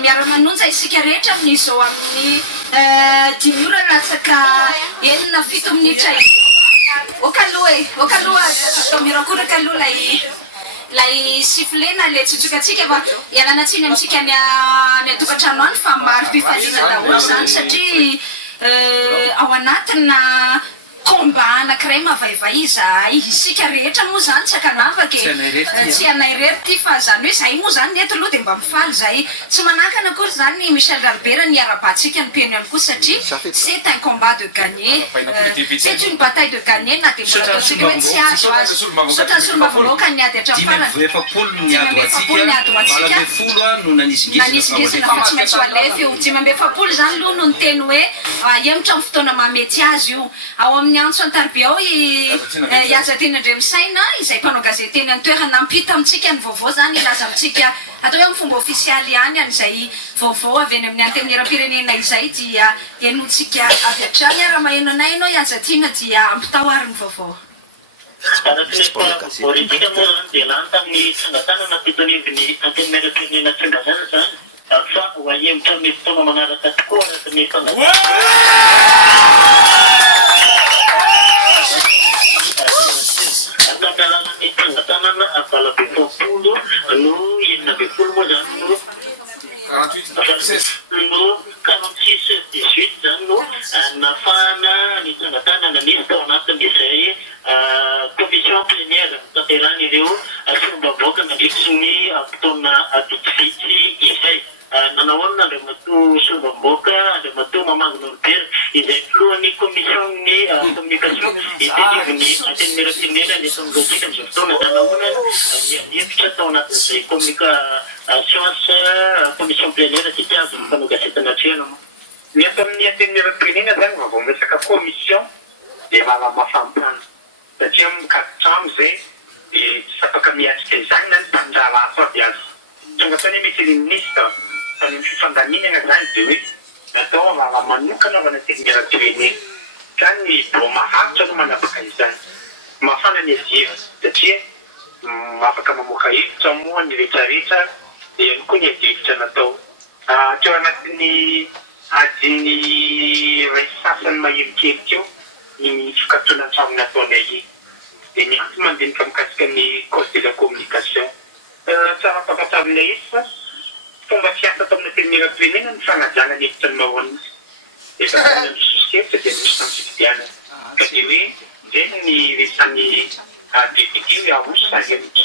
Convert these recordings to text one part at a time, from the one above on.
miara-manonja isika rehetra amin'izao amin'ny 10 ora latsaka 7 minitra okaloha atao mirakoraka aloha lay siflena le tsotsokatsika fa ialana tsiny amintsika ny atokantrano any fa maro mpifaliana daholo zany satria ao anatina komba anankiray mavaivay izahay isika rehetra moa zany tsy akanavaka tsy anay rery ty fa zany hoe zahay moa zany neto aloha dia mba mifaly zahay tsy manakana akory zany Michel Albert ny arabatsika ny peny ihany koa satria c'est un combat de gagner c'est une bataille de gagner na dia mbola ataontsika hoe tsy azo azy sotra solomavoloaka ny ady hatrafarananisy fa tsy maintsy alef io 5 zany aloha no ny teny hoe ihemitra amin'ny fotoana mamety azy io ao amin'ny antso antarbe ao iaza teny Andremisaina izay mpanao gazety teny antoerana nampita amintsika ny vaovao zany ilaza amintsika atao hoe amin'ny fomba ofisialy ihany an'izay vaovao avy any amin'ny antenerapirenena izay dia ianotsika avy hatrany raha maheno anay ianao iaza tiana dia ampitao ary ny vaovao politika moa zany dia lany tamin'ny tsangatanana fitoniviny antenerapirenena tsangazana zany fa hoahemitra amin'ny fotoana manaraka tokoa araka ny fangatana atakalalany tsangatanana avalabe fapolo no 20 moa zany no 46-18 zany no nafahana ny tsangatanana nisy tao anatin'izay commission plénière tanterany ireo fomba-baoaka nandritsy ny fotoana vitsivitsy izay nanahoana Andriamatoa Sombamboka Andriamatoa Mamangina Olobera izay filohan'ny commission'ny communication iteniviny antenerapirenena ny eton'olotsika amin'izao fotoana nanahoana niefitra tao anatin'izay communication commission plénière tsy azo ny mpanao gazety anatrehana moa ny ato amin'ny antenerapirenena zany vao resaka commission dia mafamafana satria mikatitrano zay dia tsy afaka miatrika izany na ny mpandrava aso aby azy tonga tany misy le ministre tany amin'ny fifandaminana zany dia hoe natao manokana avana antenerapirenena ka ny bo maharitra no manapaka izany mafana ny azira satria afaka mamoaka hevitra moa ny rehetrarehetra dia ihany koa ny adihevitra natao teo anatin'ny adiny ray sasany mahemikely eo ny fikatoana an-trano nataonay iny dia ny antony mandenika mikasika ny code de la communication tsara fampasarinay izy fa fomba fiasa tao amin'ny antenerapirenena ny fanajana ny hevitra ny mahony efa ny sosiefitra dia misy tamfididiana ka dia hoe zany ny resan'ny député hoe ahoso sary amity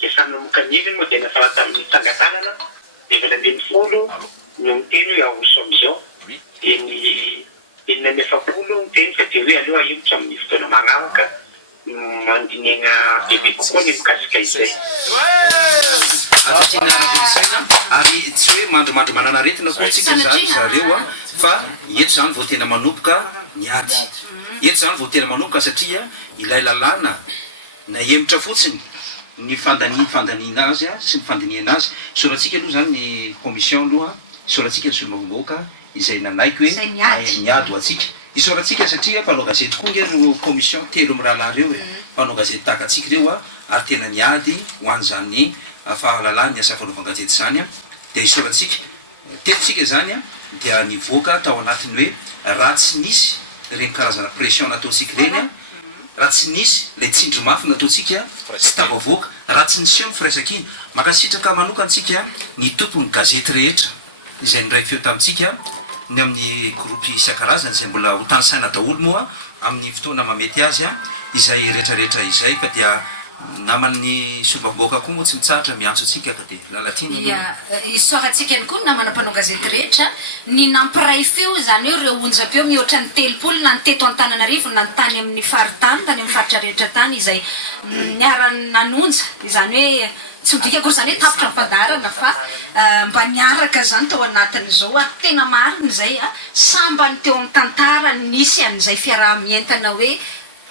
dia sanamokaniviny moa dia nafa tamin'ny tsangatanana dia 20 no miteny hoe ahoso amizao dia ny 9 miteny fa dia hoe aloha hevitra amin'ny fotoana magnaraka mandinena bebe kokoa ny mikasika izay ary tsy hoe mandromandro manana aretina koa tsika zany zareo fa eto zany vao tena manomboka ny ady eto zany vao tena manomboka satria ilay lalàna na hemitra fotsiny ny fandaniana azy sy ny fandiniana azy soratsika aloha zany ny commission aloha soratsika ny solomavomboaka izay nanaiko hoe niady ho atsika isoratsika satria mpanao gazety koa nge no commission telo amin'ny rahalahy reo mpanao gazety tahaka atsika reo ary tena niady ho an'izany fahalalany ny asa fanaovan-gazety zany dia isoratsika telotsika zany dia nivoaka tao anatiny hoe raha tsy nisy reny karazana pression nataotsika reny raha tsy nisy lay tsindry mafy nataotsika tsy tavavoaka raha tsy nisy eo mifiraisaka iny makasitraka manokantsika ny tompony gazety rehetra izay nyraiky feo tamintsika ny amin'ny groupe isan-karazany izay mbola ho tanysaina daholo moa amin'ny fotoana mamety azy izay rehetrarehetra izay ka dia naman'ny solomavomboaka koa moa tsy mitsahatra miantso atsika ka dia lalatina isoratsika ihany koa namana mpanao gazety rehetra ny nampiray feo zany hoe reo onjam-peo mihoatra ny 3 na ny teto Antananarivo na ny tany amin'ny faritany tany amin'ny faritra rehetra tany izay niarany nanonja izany hoe tsy midika akory zany hoe tapitra nyfandarana fa mba niaraka zany tao anatin'izao ary tena mariny zay sambany teo amin'ny tantara nisy an'izay fiaraha-mientana hoe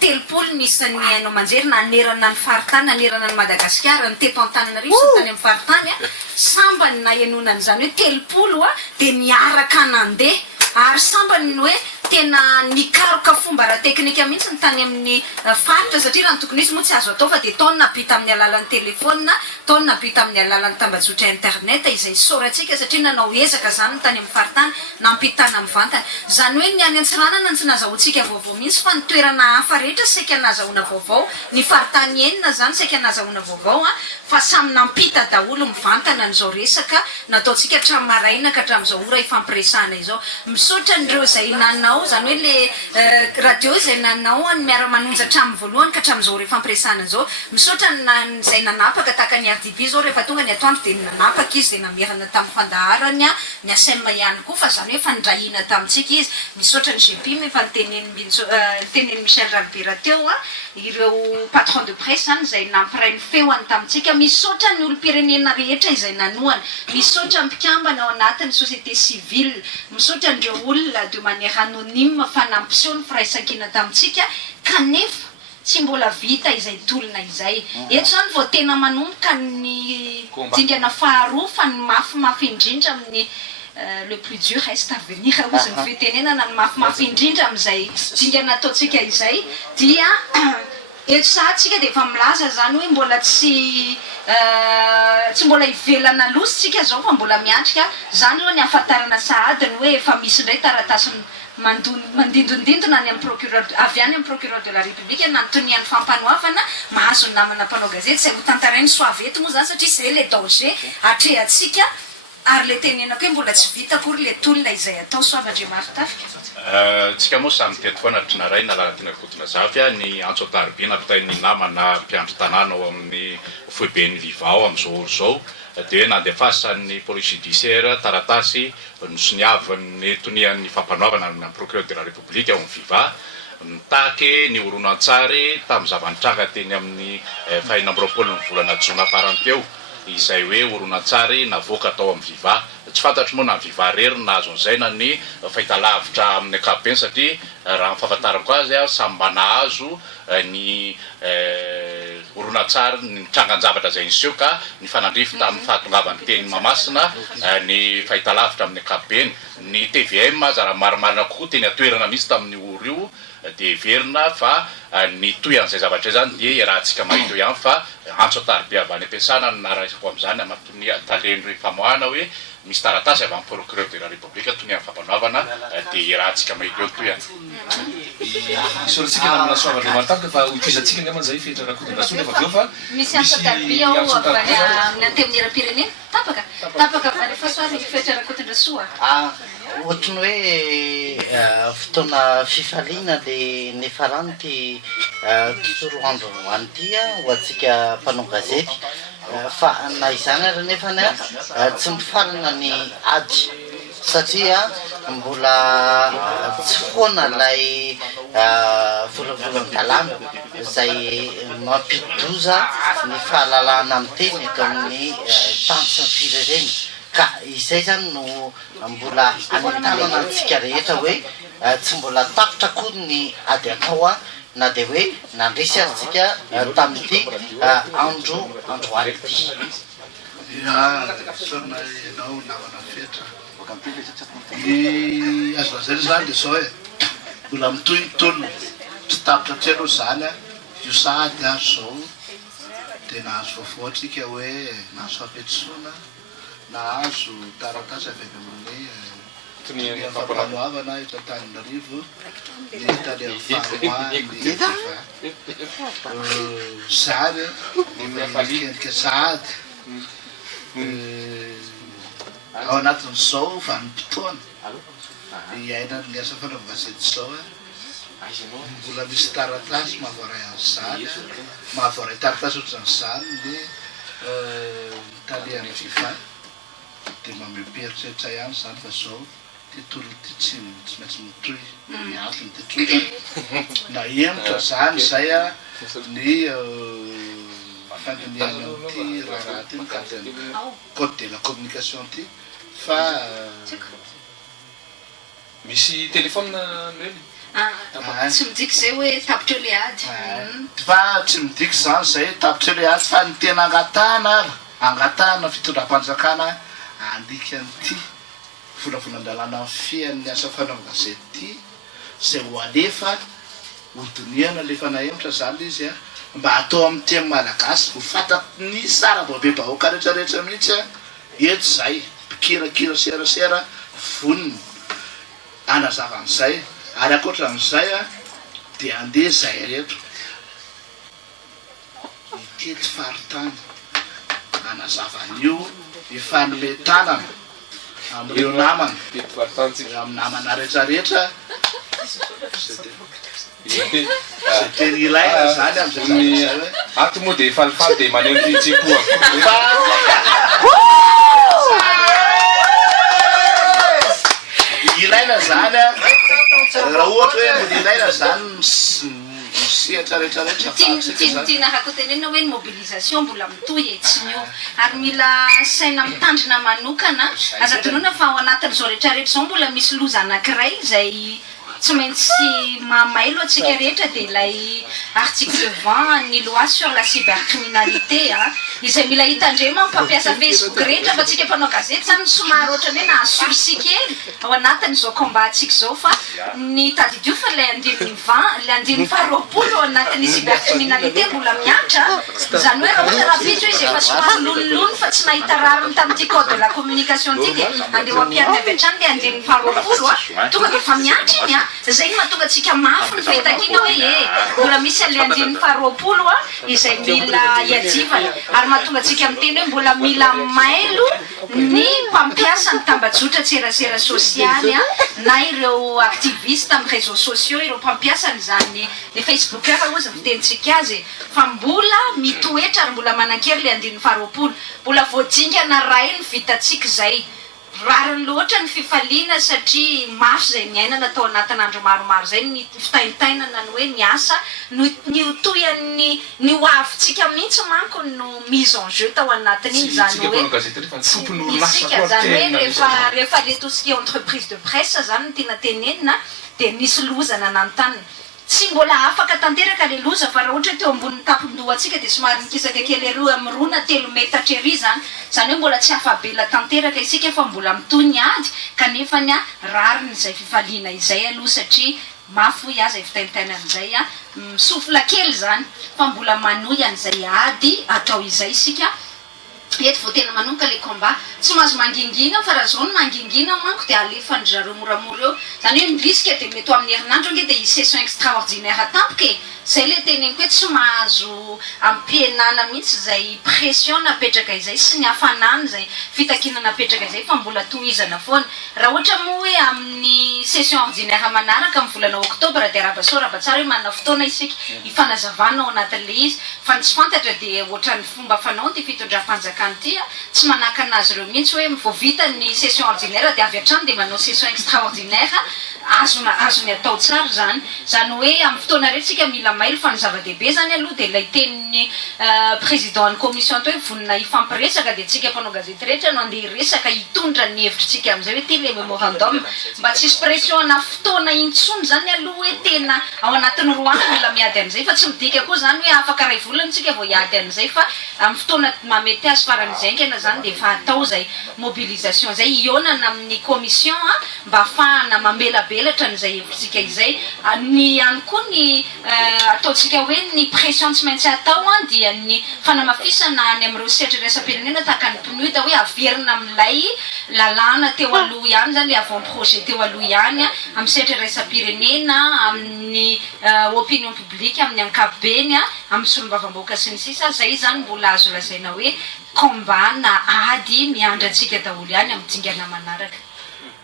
3 nisan'ny hainao manjery nanerana ny faritany nanerana ny Madagasikara ny teto Antananarivo sy ny tany amin'ny faritany sambany na ianonany zany hoe 3 dia niaraka nandeha ary sambany hoe tena nikaroka fomba ara teknika mihitsy ny tany amin'ny faritra satria raha ny tokony izy moa tsy azo atao fa dia taony napita amin'ny alalan'ny telefona taony napita amin'ny alalan'ny tambazotra internet izay soratsika satria nanao ezaka zany ny tany amin'ny faritany nampitana amin'ny vantana zany hoe ny any Antsiranana tsy nazahoantsika vaovao mihitsy fa ny toerana hafa rehetra saika nazahoana vaovao ny faritany enina zany saika nazahoana vaovao fa samy nampita daholo mivantana n'izao resaka nataontsika hatramin'ny maraina ka hatramin'izao ora ifampiresahana izao misaotra n'ireo izay nanao zany hoe le radio izay nanao ny miara-manonja hatramin'ny voalohany ka hatramin'izao ora ifampiresahana izao misaotra izay nanapaka tahaka ny RDB zao rehefa tonga ny atoandro dia nanapaka izy dia namerana tamin'ny fandaharany ny ASEM ihany koa fa zany hoe fandrahina tamintsika izy misaotra ny GP efa niteneny Michel Ralbera teo ireo patron de presse zany izay nampiray ny feoany tamintsika misaotra ny olom-pirenena rehetra izay nanoana misaotra ny mpikambana ao anatin'ny société civile misaotra n'ireo olona de manière anonyme fa nampiseho ny firaisan-kina tamintsika kanefa tsy mbola vita izay tolona izay eto zany vao tena manomboka ny dingana faharoa fa ny mafimafy indrindra amin'ny le plus dur reste à venir ozy ny fitenenana ny mafimafy indrindra amin'izay dingana ataontsika izay dia eto sahatsika dia efa milaza zany hoe mbola tsy mbola ivelana lositsika zao fa mbola miatrika zany zao ny ahafantarana sahadiny hoe efa misy indray taratasy mandindondindona any amin'ny procureur avy any amin'ny procureur de la république nantonian'ny fampanoavana mahazo ny namana mpanao gazety izay ho tantarainy soavety moa zany satria zay le danger atrehatsika ary le tenenako hoe mbola tsy vita akory le tolona izay atao soavandriamarotafika tsika moa samy teto foana trinaray nalana fotona zafy ny Antsoatarby nampitain'ny namana mpiandro tanàna ao amin'ny foibeny vivao amin'izao olo zao dia hoe nandefasan'ny police judiciaire taratasy nosoniavin'ny tonian'ny fampanoavana amin'ny procureur de la république ao amin'ny viva mitaky ny horonan-tsary tamin'ny zavanitranga teny amin'ny fahina amby roapolo ny volana jona farany teo izay hoe horonan-tsary navoaka atao amin'ny viva tsy fantatro moa na ny viva rery nahazo an'izay na ny fahitalavitra amin'ny ankapobeny satria raha ny fahafantarako azy samy mba nahazo ny horonan-tsary ny trangan-javatra zay niseho ka ny fanandrify tamin'ny fahatongavan'ny teny Mahamasina ny fahitalavitra amin'ny ankapobeny ny TVM zara marimarina kokoa teny atoerana misy tamin'ny oro io dia verina fa ny toy an'izay zavatra zany dia rahantsika mahito ihany fa Antsoatarby avy any ampiasana narasako amin'izany amatony taleno famoahana hoe misy taratasy avy amin'ny procureur de la république tony amin'ny fampanoavana dia rahantsika mahito eo toy any isoratsika namina soavandriamarotafika fa hotoizantsika angamba zay fetrarakotondrasony efa aveo fa misy Antsoatarby ao avy amin'ny antemoniram-pirenena tapaka rehefa soavy fetrarakotondrasoa ohatrany hoe fotoana fifaliana dia nefarany ty tsoroandro an'ity ho antsika mpanao gazety fa na izany ary nefany tsy mifarana ny ady satria mbola tsy foana lay volavolan-dalàna izay mampidoza ny fahalalahana amin'ny teny eto amin'ny tany sy ny firerena ka izay zany no mbola anentanana antsika rehetra hoe tsy mbola tapitra koa ny ady atao na dia hoe nandresy azytsika tamin'ity androany ity sorona ianao namana fetra ny azo lazay zany dia zao hoe mbola mitoy ny tolona tsy tapitra atria aloha zany io sahady azo zao dia nahazo vaovao atsika hoe nahazo fampetsoana nahazo taratasy avy amin'ny fampanoavana eto Antananarivo ny tany amin'ny faharoany zany nikendrika sahady ao anatin'izao vanim-potoana iainany ny asa fanaovana gazety zao mbola misy taratasy mahavoaray an'izany mahavoaray taratasy ohatran'izany ny talian'ny viva dia mameperitra etra ihany zany fa zao ty tolona ty tsy maintsy mitoy miantony ty tolona na emotra zany zay ny fandiniana ty raha ty mikatiny code de la communication ty fa misy telefôna noely tsy midika zay hoe tapitra le ady fa tsy midika zany zay tapitra le ady fa ny tena angatahana fitondram-panjakana andika an'ity volavolan-dalàna amin'ny fian'ny asa fanaovana gazety ty zay ho alefa hodiniana lefa nahemotra zany izy a mba atao amin'ny teny malagasy ho fataky ny sara boabe bahoaka rehetrarehetra mihitsy a eto zay pikirakira serasera voniny anazava an'izay ary akoatra amin'izay a dia andeha zay reto itety faritany anazavan'io ifanometanana amin'ireo namana amin'ny namana rehetrarehetra zay teny ilaina zany am'zay hoe ato moa de falifaly de maneho fihetsem-po ilaina zany a raha ohatra hoe mbola ilaina zany misehatra rehetrarehetra tiana hako tenena hoe ny mobilisation mbola mitoy etsin'io ary mila saina mitandrina manokana aza tonona fa ao anatin'izao rehetrarehetra zao mbola misy loza anankiray zay tsy maintsy mamailo atsika rehetra dia ilay article 20 ny loi sur la cybercriminalité izay mila hitandrema mpampiasa Facebook rehetra fa tsika mpanao gazety zany somary ohatrany hoe nahasursi kely ao anatin'izao combat atsika zao fa ny tadidio fa lay andiny faharoapolo ao anatin'ny cybercriminalité mbola miatra zany hoe raha ohatra rapitro izy efa somary lonilony fa tsy nahita rariny tamin'ity code de la communication ty dia andeha ampiarina avy hatrany dia andiny faharoapolo tonga dia efa miatra iny zay mahatonga atsika mafy ny fahitakiana hoe mbola misy ale andiny faharoapolo izay mila iadivana ary mahatonga atsika miteny hoe mbola mila mailo ny mpampiasa ny tambajotra tserasera sosialy na ireo activiste amin'ny réseaux sociaux ireo mpampiasany zany ny Facebook ozy fitenitsika azy fa mbola mitoetra ary mbola manan-kery le andiny faharoapolo mbola voadingana ray ny vitatsika zay rariny loatra ny fifaliana satria mafy zay miainana atao anatin'andro maromaro zay ny fitaintainana ny hoe ny asa ny otoyan'ny ny hoavitsika mihitsy manko no mise en jeu tao anatin'iny zany hoe isika zany hoe rehefa le tout ce qui entreprise de presse zany ny tiana tenenina dia nisy lozana nantanina tsy mbola afaka tanteraka le loza fa raha ohatra teo amboniny tapon-doha atsika dia somary nikisaka kely eroa amin'ny roa na 3 metatra ery zany zany hoe mbola tsy afabela tanteraka isika fa mbola mitony ady kanefany rariny izay fifaliana izay aloha satria mafy aza fitaintainan'izay misofla kely zany fa mbola manoy an'izay ady atao izay isika eto vao tena manoka le combat tsy mahazo mangingina fa raha zao ny mangingina manko dia alefany zareo moramora eo zany hoe mirisika dia mety amin'ny herinandro nge dia session extraordinaire tampoka zay le teneniko hoe tsy mahazo ampienana mihitsy zay pression napetraka izay sy ny hafanany zay fitakina napetraka izay fa mbola tohizana foana raha ohatra moa hoe amin'ny session ordinaire manaraka amin'ny volana oktobra dia raha tsara hoe manana fotoana isika hifanazavana ao anatin'le izy fa tsy fantatra dia ohatran'ny fomba fanao ty fitondram-panjakany ty tsy manaka anazy ireo mihitsy hoe mivovita ny session ordinaire dia avy hatrany dia manao session extraordinaire azony atao tsara zany hoe amin'ny fotoana rehetra tsika mila mailo fa ny zava-dehibe zany aloha dia ilay tenin'ny président ny commission to hoe vonina hifampiresaka dia tsika mpanao gazety rehetra no andeha hiresaka hitondra ny hevitritsika amin'izay hoe ty le memorandum mba tsisy pression ana fotoana intsony zany aloha hoe tena ao anatin'ny roa andro mila miady an'izay fa tsy midika koa zany hoe afaka ray volana tsika vao hiady an'izay fa amin'ny fotoana mamety azy faran'izay nkena zany dia efa atao zay mobilisation zay ionana amin'ny commission mba ahafahana mamelabelatra n'izay hevitritsika izay ny ihany koa ny ataotsika hoe ny pression tsy maintsy atao dia ny fanamafisana any amin'ireo sehatra raisam-pirenena tahaka ny PNUD hoe averina amin'ilay lalàna teo aloha ihany zany le avant projet teo aloha ihany amin'ny sehatra raisam-pirenena amin'ny opinion publique amin'ny ankapobeny amin'ny solombavam-bahoaka sy ny sisa zay zany mbola azo lazaina hoe combat na ady miandratsika daholo ihany amin'ny dingana manaraka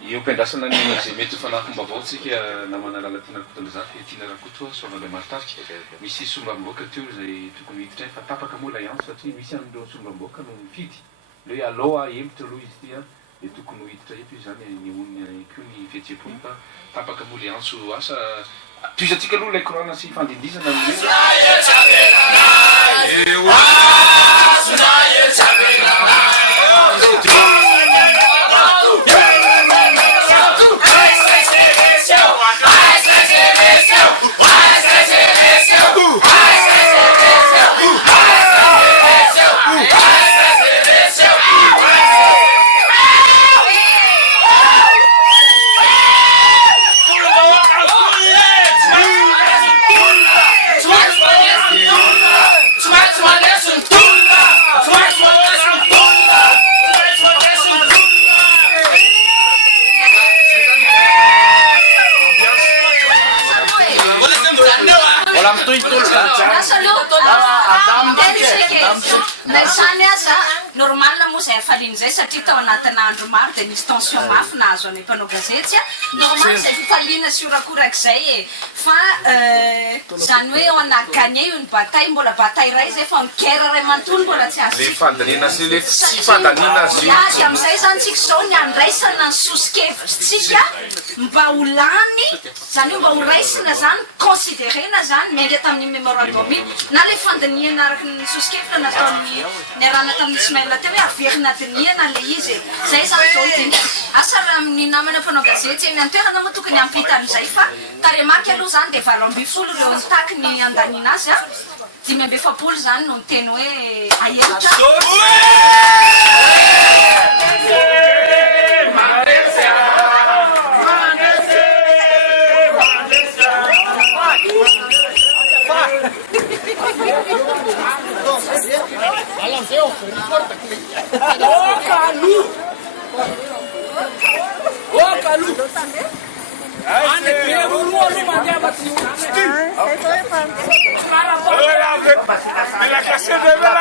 io mpiandrasana ny zay mety fanafomba avao tsika namana lalatina kotona zafy tiana raha kotoa soavana maritarika misy sombam-boaka teo zay tokony hiditra fa tapaka moa la iantso satria misy amin'ireo sombam-boaka no mifidy le hoe aloha hevitra aloha izy tya dia tokony ho hiditra eto izy zany ny olona keo ny fihetsem-pony fa tapaka moa la iantso asa toizatsika aloha lay korana sy fandindizana asa aloha zany aza normal moa zay afaliany zay satria tao anatin'andro maro dia misy tension mafy nahazo any mpanao gazety normal zay fifaliana siorakoraka zay e fa zany hoe ao ana gagné une bataille mbola bataille ray zay fa guerre ray manontolo mbola tsy azo ady am'izay zany tsika zao ny andraisana ny sosokevitsika mba ho lany zany hoe mba ho raisina zany considérena zany menga tamin'ny mémorandum iny na le fandiniana araky ny sosokevitra nataony niarana tamin'ny Ismaël teo hoe averina diniana le izy zay zany zao diny asa raha amin'ny namana mpanao gazety eny an-toerana moa tokony ampita am'izay fa taremaky aloha zany dia 20 reo nitaky ny andaniana azy 5 zany no miteny hoe ahevitra la casa de la